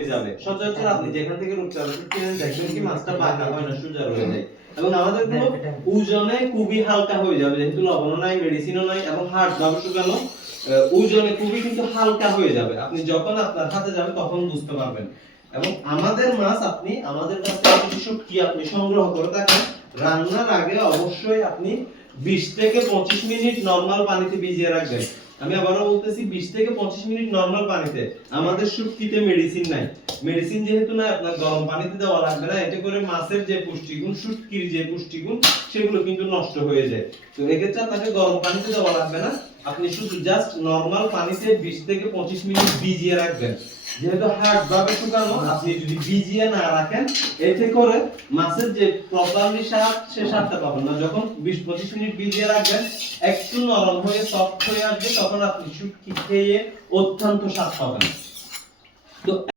হয়ে যাবে। সচরাচর আপনি যেখান থেকে রূপচাঁদা শুঁটকি কিনেন দেখবেন কি মাছটা বাঁকা হয় না, সোজা রয়ে যায়। এবং আমাদের গুলো ওজনে খুবই হালকা হয়ে যাবে, যেহেতু লবণও নাই, মেডিসিনও নাই এবং হাড় ভাবে শুকানো, ওজনে খুবই কিন্তু হালকা হয়ে যাবে। আপনি যখন আপনার হাতে যাবে তখন বুঝতে পারবেন। এবং আমাদের মাছ আপনি আমাদের কাছ থেকে কিছু শুঁটকি আপনি সংগ্রহ করে থাকেন, রান্নার আগে অবশ্যই আপনি 20 থেকে 25 মিনিট নরমাল পানিতে ভিজিয়ে রাখবেন। আমি আবারও বলতেছি 20 থেকে 25 মিনিট নরমাল পানিতে। আমাদের শুটকিতে মেডিসিন নাই, মেডিসিন যেহেতু না আপনার গরম পানিতে দেওয়া লাগবে না, এতে করে মাছের যে পুষ্টিগুণ, শুটকির যে পুষ্টিগুণ সেগুলো কিন্তু নষ্ট হয়ে যায়। তো এক্ষেত্রে আপনাকে গরম পানিতে দেওয়া লাগবে না, আপনি শুধু জাস্ট নরমাল পানিতে 20 থেকে 25 মিনিট ভিজিয়ে রাখবেন। যেহেতু হাড় ভাবে শুকানো, আপনি যদি ভিজিয়ে না রাখেন এতে করে মাছের যে প্রপারলি স্বাদ সে স্বাদটা পাবেন না। যখন 20-25 মিনিট ভিজিয়ে রাখবেন একটু নরম হয়ে সফট হয়ে আসবে, তখন আপনি শুটকি খেয়ে অত্যন্ত স্বাদ পাবেন। তো